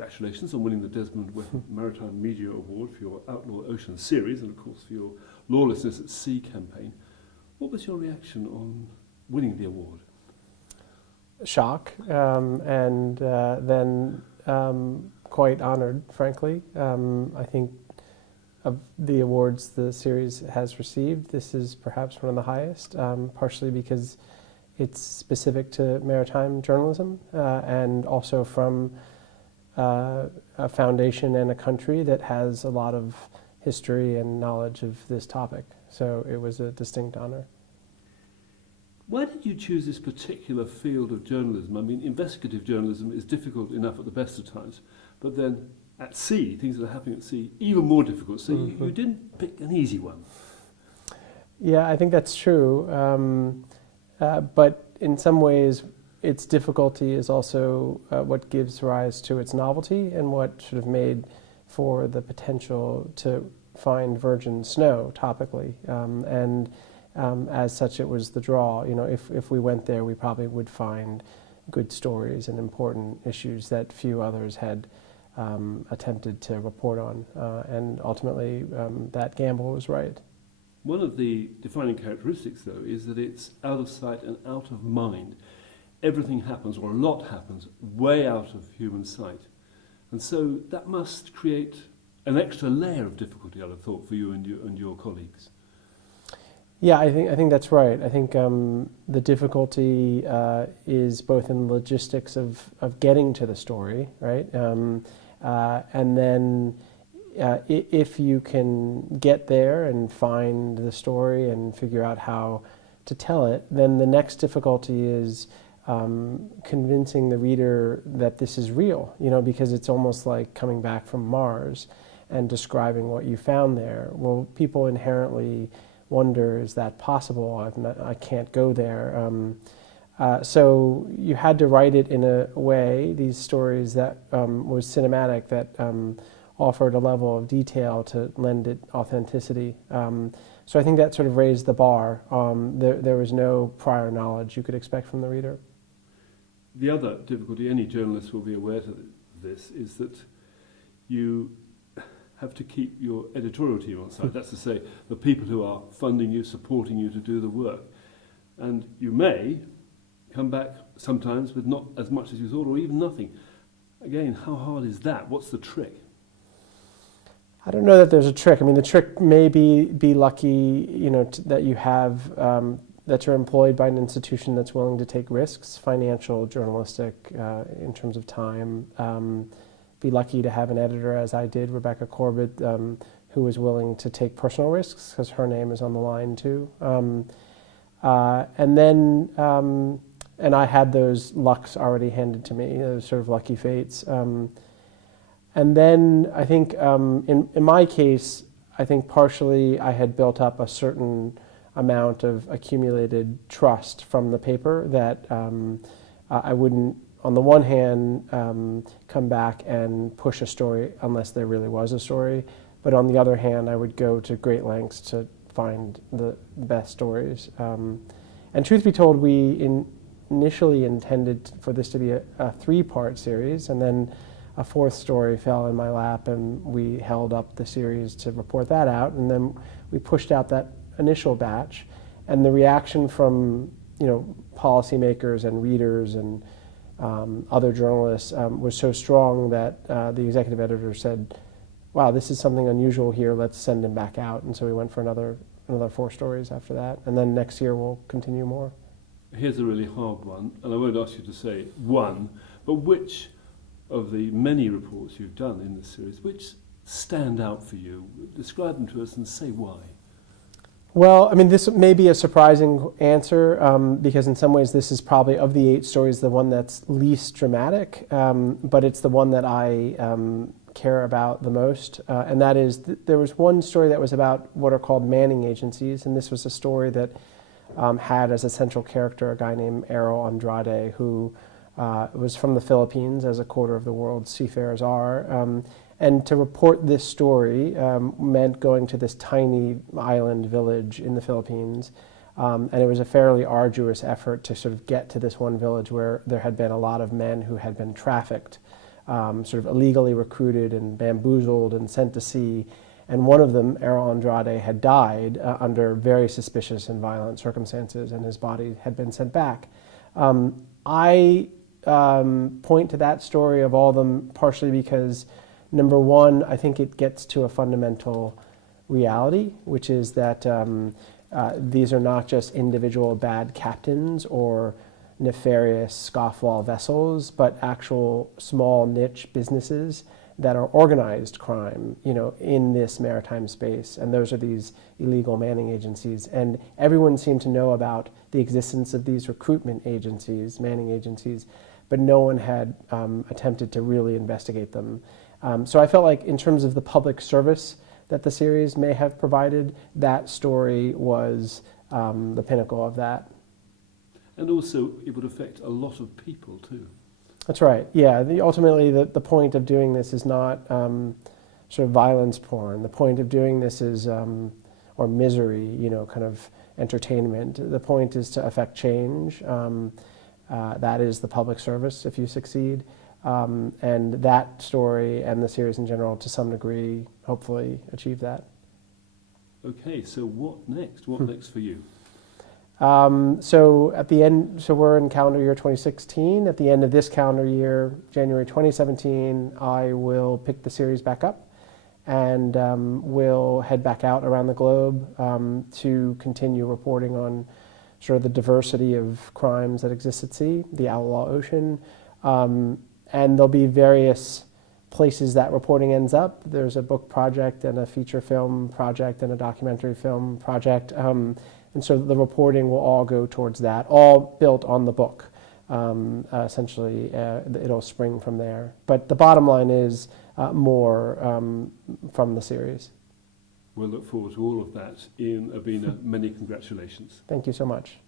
congratulations on winning the Desmond Wettern Maritime Media Award for your Outlaw Ocean series and, of course, for your Lawlessness at Sea campaign. What was your reaction on winning the award? Shock, and then quite honored, frankly. I think of the awards the series has received, this is perhaps one of the highest, partially because it's specific to maritime journalism and also from a foundation and a country that has a lot of history and knowledge of this topic. So it was a distinct honor. Why did you choose this particular field of journalism? I mean, investigative journalism is difficult enough at the best of times, but then at sea, things that are happening at sea, even more difficult. So you didn't pick an easy one. Yeah, I think that's true. But in some ways, its difficulty is also what gives rise to its novelty and what sort of made for the potential to find virgin snow topically. As such, it was the draw. You know, if we went there, we probably would find good stories and important issues that few others had attempted to report on. And ultimately, that gamble was right. One of the defining characteristics, though, is that it's out of sight and out of mind. Everything happens, or a lot happens, way out of human sight. And so that must create an extra layer of difficulty, I'd have thought, for you and your colleagues. Yeah, I think that's right. I think the difficulty is both in the logistics of getting to the story, right? And then if you can get there and find the story and figure out how to tell it, then the next difficulty is convincing the reader that this is real, you know, because it's almost like coming back from Mars and describing what you found there. Well, people inherently wonder, is that possible? I can't go there. So you had to write it in a way, these stories that was cinematic, that offered a level of detail to lend it authenticity. So I think that sort of raised the bar. There was no prior knowledge you could expect from the reader. The other difficulty, any journalist will be aware of this, is that you have to keep your editorial team on side. That's to say, the people who are funding you, supporting you to do the work. And you may come back sometimes with not as much as you thought, or even nothing. Again, how hard is that? What's the trick? I don't know that there's a trick. I mean, the trick may be lucky, you know, that you have, that you're employed by an institution that's willing to take risks, financial, journalistic, in terms of time. Be lucky to have an editor, as I did, Rebecca Corbett, who was willing to take personal risks because her name is on the line too. And I had those lucks already handed to me, those sort of lucky fates. And then I think in my case, I think partially I had built up a certain amount of accumulated trust from the paper that I wouldn't, on the one hand, come back and push a story unless there really was a story. But on the other hand, I would go to great lengths to find the best stories. And truth be told, we initially intended for this to be a three-part series, and then a fourth story fell in my lap, and we held up the series to report that out. And then we pushed out that initial batch, and the reaction from, you know, policymakers and readers and other journalists was so strong that the executive editor said, wow, this is something unusual here, let's send him back out. And so we went for another 4 stories after that, and then next year we'll continue more. Here's a really hard one, and I won't ask you to say one, but which of the many reports you've done in this series, which stand out for you? Describe them to us and say why. Well, I mean, this may be a surprising answer because in some ways this is probably, of the 8 stories, the one that's least dramatic, but it's the one that I care about the most, and that is there was one story that was about what are called manning agencies, and this was a story that had as a central character a guy named Errol Andrade, who was from the Philippines, as a quarter of the world's seafarers are. And to report this story meant going to this tiny island village in the Philippines. And it was a fairly arduous effort to sort of get to this one village where there had been a lot of men who had been trafficked sort of illegally recruited and bamboozled and sent to sea. And one of them, Errol Andrade, had died under very suspicious and violent circumstances, and his body had been sent back. I point to that story of all of them partially because, number one, I think it gets to a fundamental reality, which is that these are not just individual bad captains or nefarious scofflaw vessels, but actual small niche businesses that are organized crime, in this maritime space. And those are these illegal manning agencies. And everyone seemed to know about the existence of these recruitment agencies, manning agencies, but no one had attempted to really investigate them. So I felt like in terms of the public service that the series may have provided, that story was the pinnacle of that. And also, it would affect a lot of people too. That's right. Yeah. Ultimately, the point of doing this is not sort of violence porn. The point of doing this is, or misery, kind of entertainment. The point is to affect change. That is the public service if you succeed. And that story and the series in general, to some degree, hopefully achieve that. Okay, so what next? What next for you? So at the end, so we're in calendar year 2016. At the end of this calendar year, January 2017, I will pick the series back up and will head back out around the globe to continue reporting on sort of the diversity of crimes that exist at sea, the outlaw ocean. And there'll be various places that reporting ends up. There's a book project and a feature film project and a documentary film project. And so the reporting will all go towards that, all built on the book. Essentially, it'll spring from there. But the bottom line is more from the series. We'll look forward to all of that. Ian Urbina, many congratulations. Thank you so much.